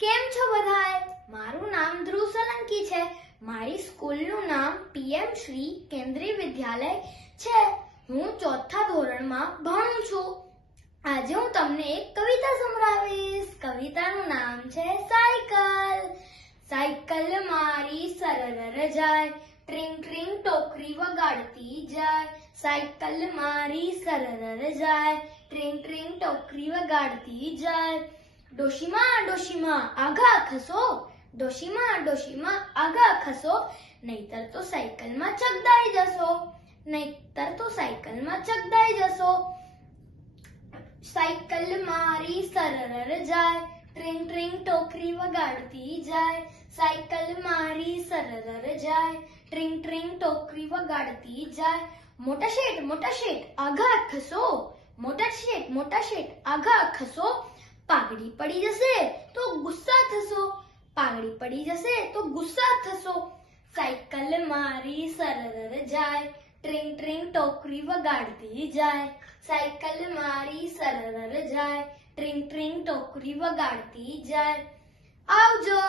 કેમ છો બધાએ? મારું નામ ધ્રુવ સોલંકી છે. મારી સ્કૂલનું નામ PM શ્રી કેન્દ્રીય વિદ્યાલય છે. હું ચોથા ધોરણમાં ભણું છું. આજે હું તમને એક કવિતા સંભળાવીશ. કવિતાનું નામ છે સાયકલ. સાયકલ મારી સરરર જાય, ટ્રિંગ ટ્રિંગ ટોકરી વગાડતી જાય. સાયકલ મારી સરરર જાય, ટ્રિંગ ટ્રિંગ ટોકરી વગાડતી જાય. ડોશીમાં ડોશીમાં આગા ખસો, ડોશીમાં ડોશીમાં આગા ખસો, નહીતર તો સાયકલમાં ચગદાઈ જશો, નહીતર તો સાયકલમાં ચગદાઈ જશો. સાયકલ મારી સરરર જાય, ટ્રિંગ ટ્રિંગ ટોકરી વગાડતી જાય. સાયકલ મારી સરરર જાય, ટ્રિંગ ટ્રિંગ ટોકરી વગાડતી જાય. મોટા શેઠ આગા ખસો, મોટા શેઠ આગા ખસો, પાઘડી પડી જશે તો ગુસ્સા થશો, પાઘડી પડી જશે તો ગુસ્સા થશો. સાયકલ મારી સરરર જાય, ટ્રિંગ ટ્રિંગ ટોકરી વગાડતી જાય. સાયકલ મારી સરરર જાય, ટ્રિંગ ટ્રિંગ ટોકરી વગાડતી જાય. આવજો.